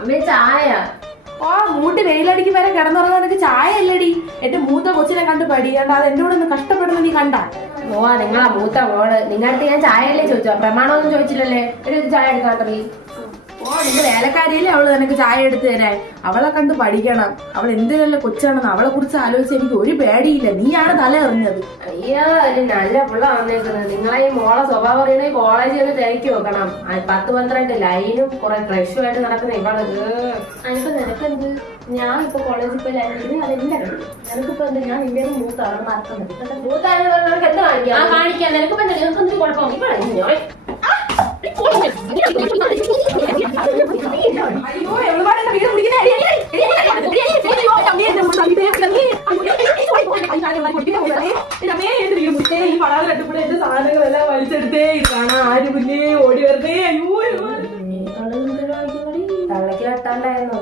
അമ്മേ ചായ. ഓ മൂട്ടി വെയിലടിക്ക് വരെ കിടന്നുറങ്ങാൻ നിനക്ക് ചായ അല്ലടി. എന്റെ മൂത്ത കൊച്ചിനെ കണ്ട് പഠിക്കണ്ട, അത് എന്റെ കൂടെ ഒന്ന് കഷ്ടപ്പെടുന്ന നീ കണ്ട. നിങ്ങളാ മൂത്ത മോള്. നിങ്ങളുടെ ഞാൻ ചായയല്ലേ ചോദിച്ചോ, പ്രമാണമൊന്നും ചോദിച്ചില്ലല്ലേ. ഒരു ചായ എടുക്കാട്ടറി. നിന്റെ വേലക്കാരിയല്ലേ അവള് നിനക്ക് ചായ എടുത്തു തരാൻ. അവളെ കണ്ട് പഠിക്കണം. അവൾ എന്തിനല്ല കൊച്ചാണെന്ന് അവളെ കുറിച്ച് ആലോചിച്ച് എനിക്ക് ഒരു പേടിയില്ല. നീയാണ് തല എറിഞ്ഞത്. അയ്യോ നല്ല പിള്ള വന്നേക്കുന്നത്. നിങ്ങളെ ഈ മോളെ സ്വഭാവം അറിയണമെങ്കിൽ കോളേജിൽ ഒന്ന് തിരക്കി വെക്കണം. 10-12 ലൈനും കുറെ ക്രഷുമായിട്ട് നടക്കുന്ന ഇവള്. അതിനിപ്പോ നിനക്കെന്ത്? ഞാൻ ഇപ്പൊ കോളേജിൽ പോയി ലൈനിൽ അതെന്റെ കഴിയും. നിനക്കിപ്പോ എന്ത്? ഞാൻ ഇന്ത്യയിൽ മൂത്താണ് നടക്കുന്നത്. മൂത്താന്ന് പറഞ്ഞവർക്ക് എന്ത് കാണിക്കാം? കാണിക്കാൻ നിനക്കിപ്പോ നിനക്കെന്തൊരു കുഴപ്പം? അയ്യോ എവിടെ വീട് ഈ പടാതെ കണ്ടുകൂടെ എന്റെ സാധനങ്ങളെല്ലാം വലിച്ചെടുത്തേ കാണാ. ആര് പിന്നെ ഓടി വരുന്നേ. അയ്യോ തള്ളക്ക് കെട്ടാണ്ടായിരുന്നു.